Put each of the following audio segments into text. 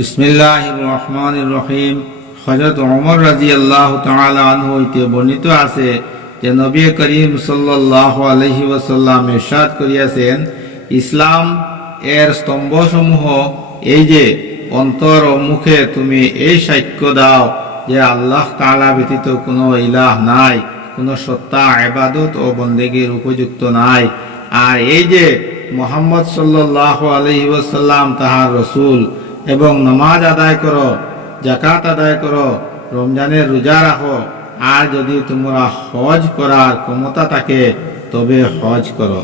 বিসমিল্লাহির রহমানির রহিম। হযরত ওমর রাদিয়াল্লাহু তাআলা আনহু হইতে বর্ণিত আছে যে নবী করিম সাল্লাল্লাহু আলাইহি ওয়াসাল্লাম ইরশাদ করিয়াছেন, ইসলাম এর স্তম্ভসমূহ এই যে, অন্তর ও মুখে তুমি এই সাক্ষ্য দাও যে আল্লাহ তাআলা ব্যতীত কোনো ইলাহ নাই, কোনো সত্তা ইবাদত ও বন্দেগীর উপযুক্ত নাই, আর এই যে মুহাম্মদ সাল্লাল্লাহু আলাইহি ওয়াসাল্লাম তাহার রাসূল, এবং নামাজ আদায় করো, যাকাত আদায় করো, রমজানের রোজা রাখো, আর যদি তোমরা হজ করার ক্ষমতা থাকে তবে হজ করো।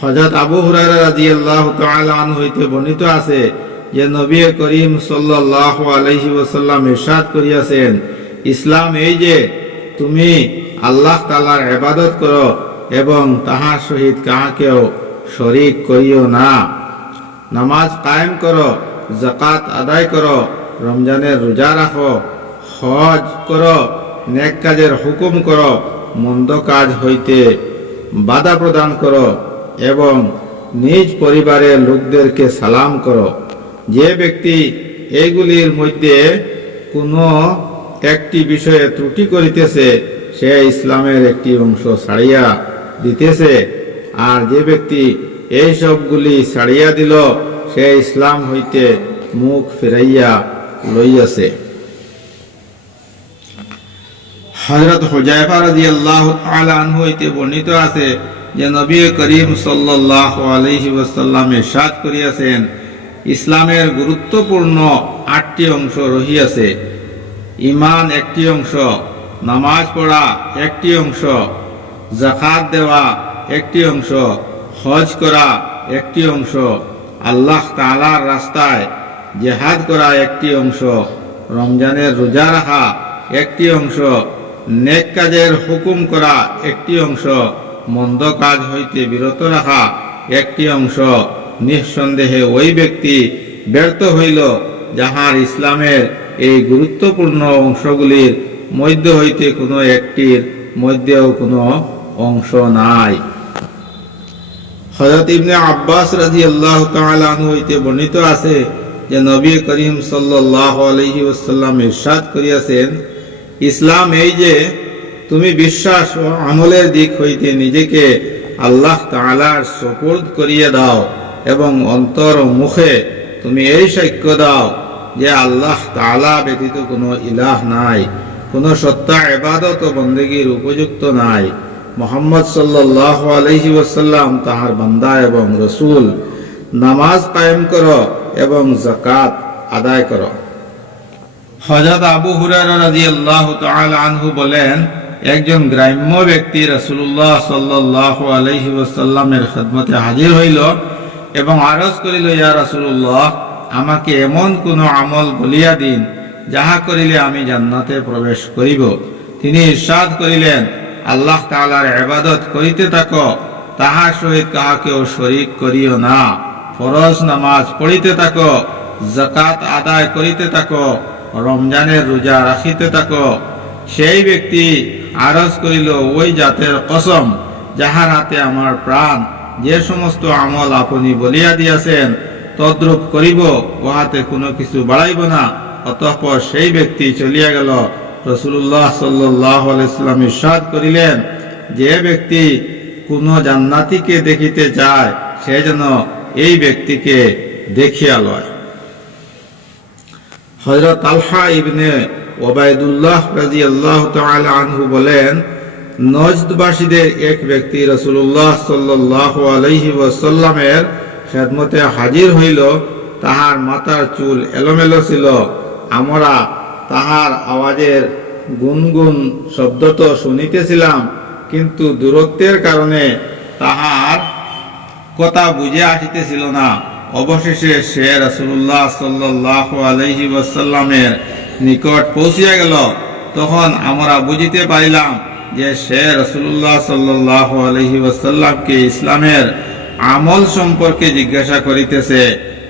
হযরত আবু হুরায়রা রাদিয়াল্লাহু তাআলা আনহু হইতে বর্ণিত আছে যে নবী করিম সাল্লাল্লাহু আলাইহি ওয়াসাল্লাম ইরশাদ করিয়াছেন, ইসলাম এই যে তুমি আল্লাহ তাআলার ইবাদত করো এবং তাহার সহিত কাহাকেও শরীক করিও না, নামাজ কায়েম করো, যাকাত আদায় করো, রমজানের রোজা রাখো, হজ করো, নেক কাজের হুকুম করো, মন্দ কাজ হইতে বাধা প্রদান করো এবং নিজ পরিবারের লোকদেরকে সালাম করো। যে ব্যক্তি এইগুলির মধ্যে কোনো একটি বিষয়ে ত্রুটি করিতেছে সে ইসলামের একটি অংশ ছাড়িয়া দিতেছে, আর যে ব্যক্তি এই সবগুলি ছাড়িয়া দিল সে ইসলাম হইতে মুখ ফিরাইয়া লইয়াছে। হযরত হুযায়ফা রাদিয়াল্লাহু তাআলা আনহু হইতে বর্ণিত আছে যে নবী করিম সাল্লাল্লাহু আলাইহি ওয়াসাল্লাম ইরশাদ করিয়াছেন, ইসলামের গুরুত্বপূর্ণ 8টি অংশ রহিয়াছে। ঈমান একটি অংশ, নামাজ পড়া একটি অংশ, যাকাত দেওয়া একটি অংশ, হজ করা একটি অংশ, আল্লাহ তাআলার রাস্তায় জিহাদ করা একটি অংশ, রমজানের রোজা রাখা একটি অংশ, নেক কাজের হুকুম করা একটি অংশ, মন্দ কাজ হইতে বিরত রাখা একটি অংশ। নিঃসন্দেহে ওই ব্যক্তি ব্যর্থ হইল যাহার ইসলামের এই গুরুত্বপূর্ণ অংশগুলির মধ্য হইতে কোনো একটির মধ্যেও কোনো অংশ নাই। হযরত ইবনে আব্বাস রাদিয়াল্লাহু তাআলা আনহু হইতে বর্ণিত আছে যে নবী করিম সাল্লাল্লাহু আলাইহি ওয়াসাল্লাম ইরশাদ করিয়াছেন, ইসলাম এই যে তুমি বিশ্বাস ও আমলের দিক হইতে নিজেকে আল্লাহ তাআলার সুপুর্দ করিয়া দাও এবং অন্তর ও মুখে তুমি এই সাক্ষ্য দাও যে আল্লাহ তাআলা ব্যতীত কোনো ইলাহ নাই, কোনো সত্তা ইবাদত ও বন্দেগীর উপযুক্ত নাই, মুহাম্মদ সাল্লাল্লাহু আলাইহি ওয়াসাল্লাম তাহার বান্দা এবং রাসূল। নামাজ কায়েম করো এবং যাকাত আদায় করো। হযরত আবু হুরায়রা রাদিয়াল্লাহু তাআলা আনহু বলেন, একজন গ্রাম্য ব্যক্তি রাসূলুল্লাহ সাল্লাল্লাহু আলাইহি ওয়াসাল্লামের খিদমতে হাজির হইল এবং আরজ করিল, ইয়া রাসূলুল্লাহ, আমাকে এমন কোন আমল বলিয়া দিন যাহা করিলে আমি জান্নাতে প্রবেশ করিব। তিনি ইরশাদ করিলেন, আল্লাহ তাআলার ইবাদত করিতে থাকো, তাহার সহিত কাহাকেও শরীক করিও না, ফরজ নামাজ পড়িতে থাকো, যাকাত আদায় করিতে থাকো, রমজানের রোজা রাখিতে থাকো। সেই ব্যক্তি আরজ করিল, ওই জাতের কসম যাহার হাতে আমার প্রাণ, যে সমস্ত আমল আপনি বলিয়া দিয়াছেন তদ্রূপ করিব, উহাতে কোনো কিছু বাড়াইব না। অতঃপর সেই ব্যক্তি চলিয়া গেল। রাসূলুল্লাহ সাল্লাল্লাহু আলাইহি ওয়াসাল্লাম ইরশাদ করিলেন, যে ব্যক্তি কোন জান্নাতীকে দেখিতে চায় সে যেন এই ব্যক্তিকে দেখিয়া লয়। হযরত তালহা ইবনে ওবাইদুল্লাহ রাদিয়াল্লাহু তাআলা আনহু বলেন, নজদবাসীদের এক ব্যক্তি রাসূলুল্লাহ সাল্লাল্লাহু আলাইহি ওয়াসাল্লামের খেদমতে হাজির হইল। তাহার মাথার চুল এলোমেলো ছিল। আমরা তাহার আওয়াজের গুনগুন শব্দ তো শুনিতেছিলাম, কিন্তু দূরত্বের কারণে তাহার কথা বুঝে আসিতেছিল না। অবশেষে সে রাসূলুল্লাহ সাল্লাল্লাহু আলাইহি ওয়াসাল্লামের নিকট পৌঁছিয়া গেল। তখন আমরা বুঝিতে পারিলাম যে সে রাসূলুল্লাহ সাল্লাল্লাহু আলাইহি ওয়াসাল্লামকে ইসলামের আমল সম্পর্কে জিজ্ঞাসা করিতেছে।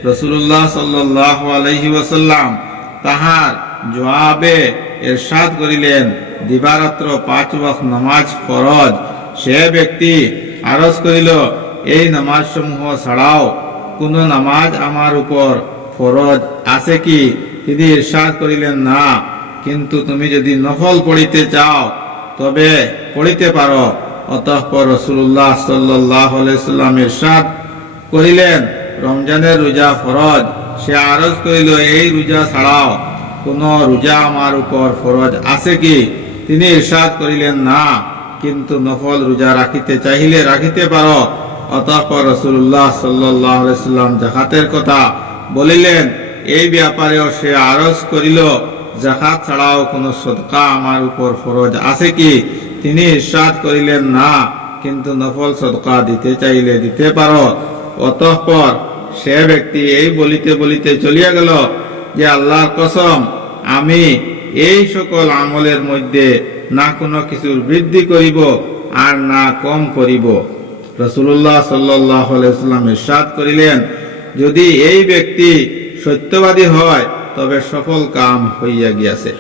রাসূলুল্লাহ সাল্লাল্লাহু আলাইহি ওয়াসাল্লাম তাহার জবাবে ইরশাদ করিলেন, দিবারাত্র 5 ওয়াক্ত নামাজ ফরজ। সে ব্যক্তি আরজ করিল, এই নামাজ সমূহ ছাড়াও কোন নামাজ আমার উপর ফরজ আছে কি? তিনি ইরশাদ করিলেন, না, কিন্তু তুমি যদি নফল পড়িতে চাও তবে পড়িতে পারো। অতঃপর রাসূলুল্লাহ সাল্লাল্লাহু আলাইহি ওয়াসাল্লাম ইরশাদ করিলেন, রমজানের রোজা ফরজ। সে আরজ করিল, এই রোজা ছাড়াও কোন রোজা আমার উপর ফরজ আছে কি? তিনি ইরশাদ করিলেন, না, কিন্তু নফল রোজা রাখিতে চাহিলে রাখিতে পারো। অতঃপর রাসূলুল্লাহ সাল্লাল্লাহু আলাইহি ওয়াসাল্লাম যাকাতের কথা বলিলেন। এই ব্যাপারেও সে আরজ করিল, যাকাত ছাড়াও কোন সদকা আমার উপর ফরজ আছে কি? তিনি ইরশাদ করিলেন, না, কিন্তু নফল সদকা দিতে চাইলে দিতে পারো। অতঃপর সে ব্যক্তি এই বলিতে বলিতে চলিয়া গেল যে, আল্লাহর কসম, আমি এই সকল আমলের মধ্যে না কোনো কিছুর বৃদ্ধি করিব আর না কম করিব। রাসূলুল্লাহ সাল্লাল্লাহু আলাইহি ওয়াসাল্লাম ইরশাদ করিলেন, যদি এই ব্যক্তি সত্যবাদী হয় তবে সফল কাম হইয়া গিয়াছে।